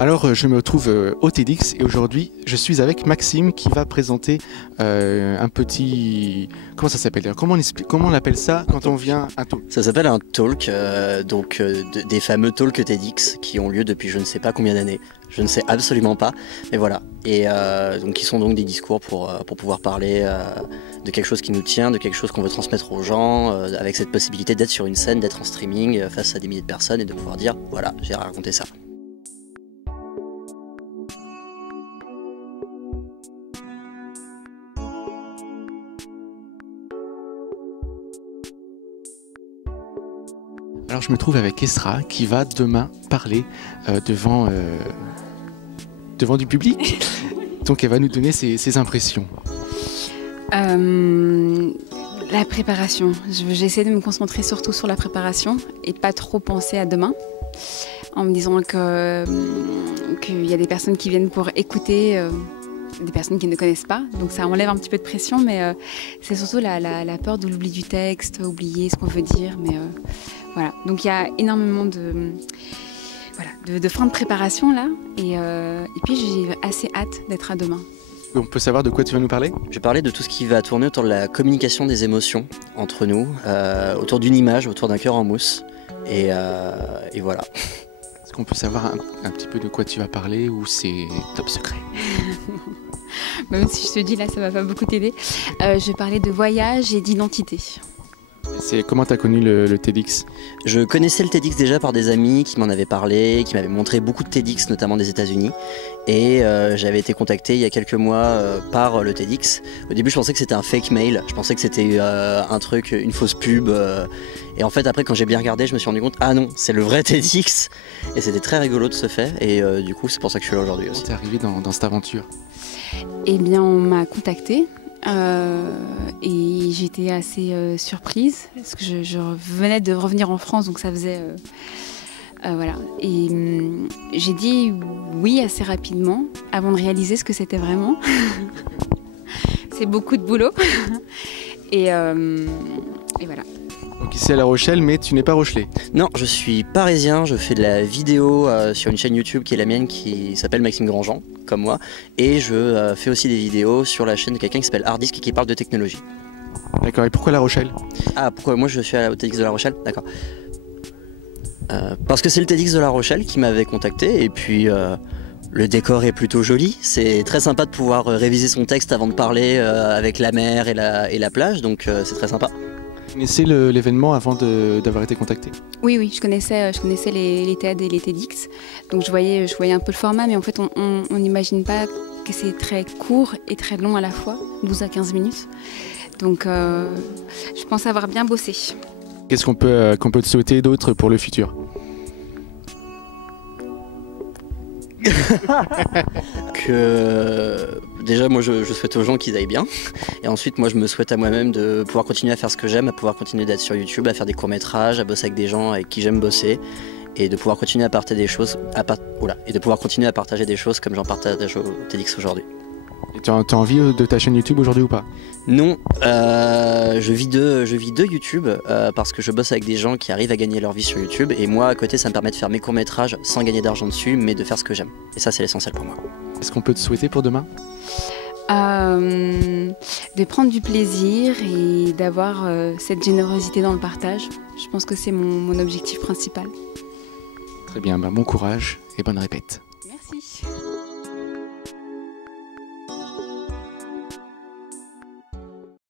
Alors, je me trouve au TEDx et aujourd'hui, je suis avec Maxime qui va présenter un petit... Comment ça s'appelle? Comment on appelle ça quand on vient un talk? Ça s'appelle un talk, des fameux talks TEDx qui ont lieu depuis je ne sais pas combien d'années. Je ne sais absolument pas, mais voilà. Et donc, qui sont donc des discours pour pouvoir parler de quelque chose qui nous tient, de quelque chose qu'on veut transmettre aux gens, avec cette possibilité d'être sur une scène, d'être en streaming face à des milliers de personnes et de pouvoir dire voilà, j'ai raconté ça. Alors je me trouve avec Esra qui va demain parler devant du public. Donc elle va nous donner ses impressions. La préparation. J'essaie de me concentrer surtout sur la préparation et pas trop penser à demain. En me disant qu'il y a des personnes qui viennent pour écouter, des personnes qui ne connaissent pas. Donc ça enlève un petit peu de pression, mais c'est surtout la peur de l'oubli du texte, oublier ce qu'on veut dire. Mais voilà. Donc il y a énormément de fins de préparation là. Et puis j'ai assez hâte d'être à demain. On peut savoir de quoi tu vas nous parler? Je vais parler de tout ce qui va tourner autour de la communication des émotions entre nous, autour d'une image, autour d'un cœur en mousse. Et voilà. Est-ce qu'on peut savoir un petit peu de quoi tu vas parler ou c'est top secret? Même si je te dis là, ça va pas beaucoup t'aider. Je vais parler de voyage et d'identité. Comment tu as connu le TEDx? Je connaissais le TEDx déjà par des amis qui m'en avaient parlé, qui m'avaient montré beaucoup de TEDx, notamment des États-Unis. Et j'avais été contacté il y a quelques mois par le TEDx. Au début, je pensais que c'était un fake mail. Je pensais que c'était un truc, une fausse pub. Et en fait, après, quand j'ai bien regardé, je me suis rendu compte, ah non, c'est le vrai TEDx. Et c'était très rigolo de ce fait. Et du coup, c'est pour ça que je suis là aujourd'hui aussi. Comment t'es arrivé dans cette aventure? Eh bien, on m'a contacté. Et j'étais assez surprise parce que je venais de revenir en France, donc ça faisait voilà. Et j'ai dit oui assez rapidement avant de réaliser ce que c'était vraiment. C'est beaucoup de boulot. Et voilà. Donc ici à La Rochelle, mais tu n'es pas rochelais? Non, je suis parisien, je fais de la vidéo sur une chaîne YouTube qui est la mienne, qui s'appelle Maxime Grandjean, comme moi, et je fais aussi des vidéos sur la chaîne de quelqu'un qui s'appelle Hardisk et qui parle de technologie. D'accord, et pourquoi La Rochelle? Ah, pourquoi moi je suis au TEDx de La Rochelle? D'accord. Parce que c'est le TEDx de La Rochelle qui m'avait contacté, et puis le décor est plutôt joli, c'est très sympa de pouvoir réviser son texte avant de parler avec la mer et la plage, donc c'est très sympa. Tu connaissais l'événement avant d'avoir été contacté? Oui, je connaissais les TED et les TEDx. Donc je voyais un peu le format, mais en fait on n'imagine pas que c'est très court et très long à la fois, 12 à 15 minutes. Donc je pense avoir bien bossé. Qu'est-ce qu'on peut te souhaiter d'autre pour le futur? Déjà moi je souhaite aux gens qu'ils aillent bien, et ensuite moi je me souhaite à moi-même de pouvoir continuer à faire ce que j'aime, à pouvoir continuer d'être sur YouTube, à faire des courts-métrages, à bosser avec des gens avec qui j'aime bosser, et de pouvoir continuer à partager des choses, partager des choses comme j'en partage au TEDx aujourd'hui. Et tu as envie de ta chaîne YouTube aujourd'hui ou pas? Non, je vis de YouTube parce que je bosse avec des gens qui arrivent à gagner leur vie sur YouTube, et moi à côté ça me permet de faire mes courts-métrages sans gagner d'argent dessus, mais de faire ce que j'aime, et ça c'est l'essentiel pour moi. Est-ce qu'on peut te souhaiter pour demain? De prendre du plaisir et d'avoir cette générosité dans le partage. Je pense que c'est mon objectif principal. Très bien, bon courage et bonne répète.